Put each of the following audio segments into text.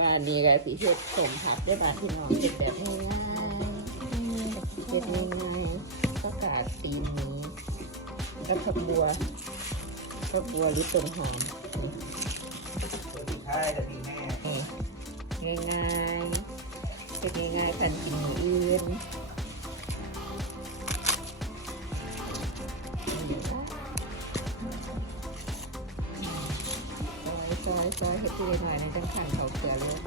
บ้านนี้ก็สีเฮ็ดสมผักได้บ้านพี่น้องเฮ็ดแบบง่ายๆเฮ็ดง่ายๆก็กาดตีนนี้แล้วผักบัวผักบัวหรือต้นหอมตัวที่ท้ายกับที่แม่นี่ง่ายๆเฮ็ดง่ายๆพันกินมื้ออื่น ซอยซอยๆๆเฮ็ดที่หน่อยในจังขันเขาเกลือเลย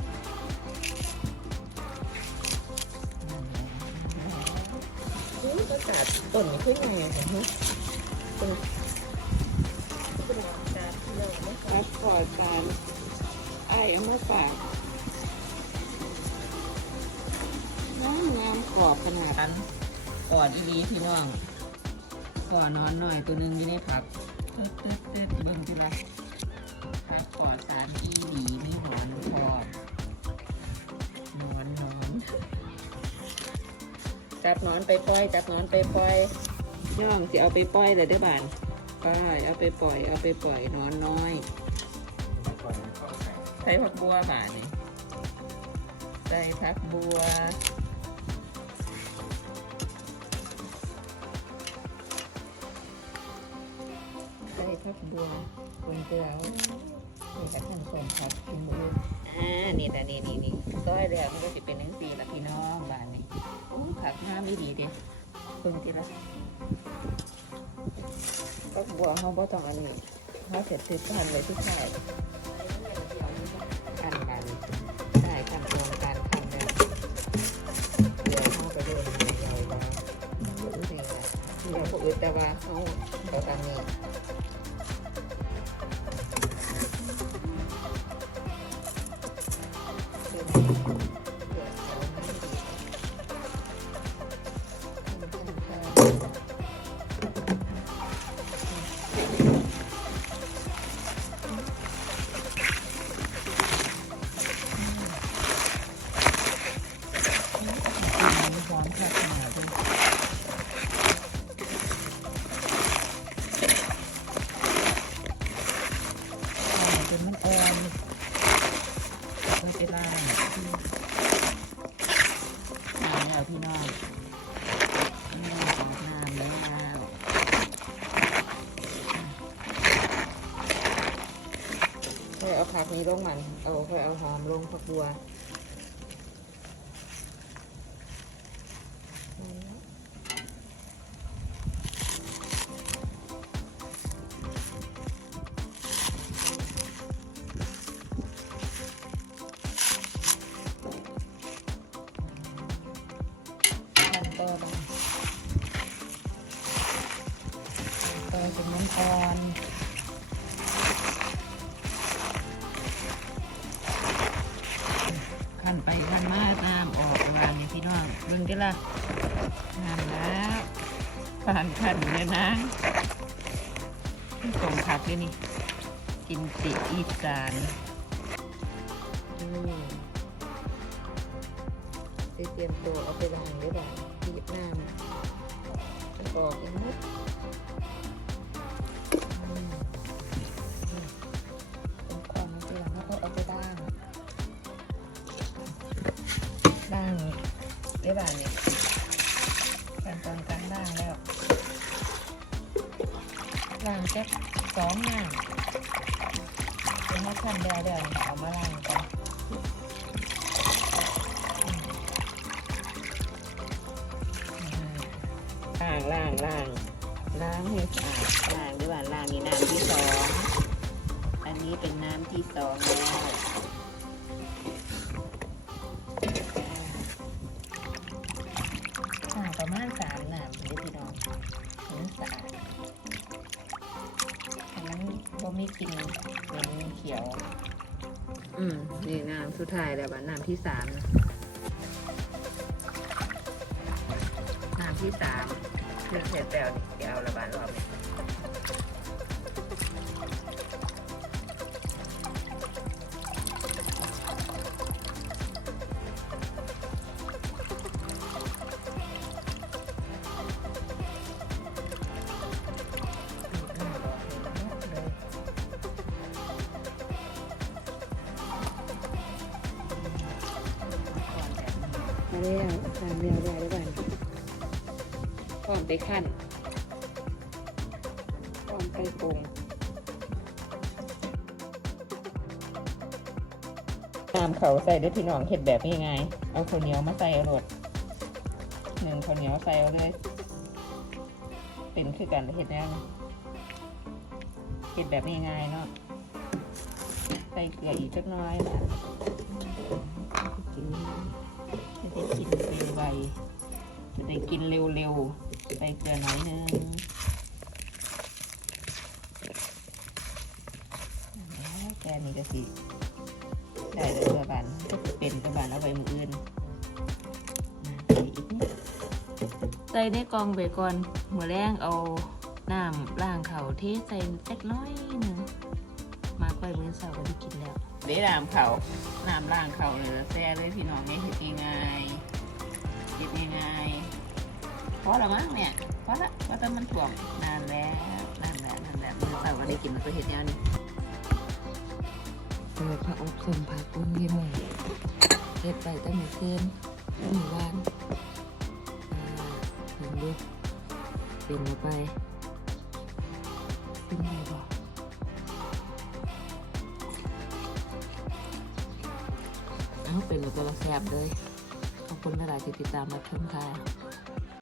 อุ้ยประกาต้นนี้ขึ้นไงอะฮะเป็นเป็นการที่เราไม่รับปล่อยการไอ้เอามาฝากน้ำงามกรอบขนาดนั้นกอดอีหลีพี่น้องขอนนอนหน่อยตัวนึงอยู่ในผักตึ๊ดตึ๊ดตึ๊ดเบิ่งทีละ ผักอดสารอีหลีไม่หอนพอมนอนนอนจับนอนไปปล่อย จับนอนไปปล่อยย่องสิเอาไปปล่อยเลยได้อบานไปเอาไปปล่อย เอาไปปล่อยนอนน้อยใส่ใช้ผักบัวบานนี่ใส่ผักบัวใส่ผักบัวคนเกลือ นี่กระทั่งคนผักกินมืออ่านี่แต่นี่นี่นี่ซอยแล้วมันก็จะเป็นนังสีละพี่น้องบานนี่อู้ผักงามไม่ดีเด้เพิ่งทีละผักบัวเขาบ่ต้องอันนี้เขาเสร็จคือทานเลยทุกท่ายอันนั้นได้ขั้นตอนการทำแล้วเดี๋ยวเข้าไปเรื่อยๆยาวๆว่ารู้สึกเดี๋ยวพวกอื่นแต่ว่าเขาเขาทำนี่ันอ่เราไปล่างน้ำแล้วพี่น้องนี่ออกน้ำแล้วค่อยเอาผักนี้ลงมัน เอาค่อยเอาหอมลงผักบัว อ่อนขันไปขันมาน้ำออกวางนี่พี่น้องเบิ่งกันละน้ำแล้วผ่านขันเลยนะส่งผักด้วยนี่ กินติอีสานอืมไปเตรียมตัวเอาไปล้างได้บ้างบีบน้ำมันออกอีกนิด ได้บ้างเนี่ยขั้นตอนการล้างแล้วล้างแค่สองน้ำเป็นให้ขั้นเดียวเดียวเอามาล้างกันล้างล้างล้างล้างให้สะอาดล้างด้วยว่าล้างนี่น้ำที่สองอันนี้เป็นน้ำที่สองแล้ว ประมาณสามน้ำเลยพี่น้องมันสะอาดอันนั้นบ่มีกลิ่นเป็นเขียว อืมนี่น้ำสุดท้ายแล้วว่าน้ำที่สามนะน้ำที่สามเครื่องเทศแต้วนี่เดียวเอาระบานรอบนี้ มาแล้วตามเรียวได้ด้วยกันพร้อมไปขั้นพร้อมไปปรุงน้ำเขาใส่ด้วยพี่น้องเห็ดแบบนี้ไงเอาข้าวเหนียวมาใส่เอารดหนึ่งข้าวเหนียวใส่เอาเลยเป็นคือกันเห็ดแน่นะเห็ดแบบง่ายๆเนาะใส่เกลืออีกจักน้อยนะ จะได้กินไวๆจะได้กินเร็วๆใส่เกลือหน่อยนึงแกนี่ก็สิได้เลยตัวบานก็เป็นตัวบานเอาไปมืออื่นใส่ในกองไปก่อนมือแรงเอาน้ำล้างเขาเทใส่เล็กน้อยหนึ่ง มาไปมื้อเสาร์ก็ได้กินแล้วได้น้ำเขาน้ำล้างเขาเลยแซ่เลยพี่น้องเนี่ยเห็ดง่ายๆเห็ดง่ายๆพอละมั้งเนี่ยพอละว่าแต่มันถ่วงนานแล้วนานแล้วนานแล้วมื้อเสาร์ก็ได้กินมันก็เห็ดแนวนี้เปิดพระอบสมผักปุ้นยี่หมูเห็ดไปตั้งแต่คืนตั้งแต่วันอ่าเห็นดูเป็นลงไปเป็นไงบอก เอาเป็นแล้วก็แซ่บเลย ขอบคุณหลายที่ติดตามรับชมค่ะ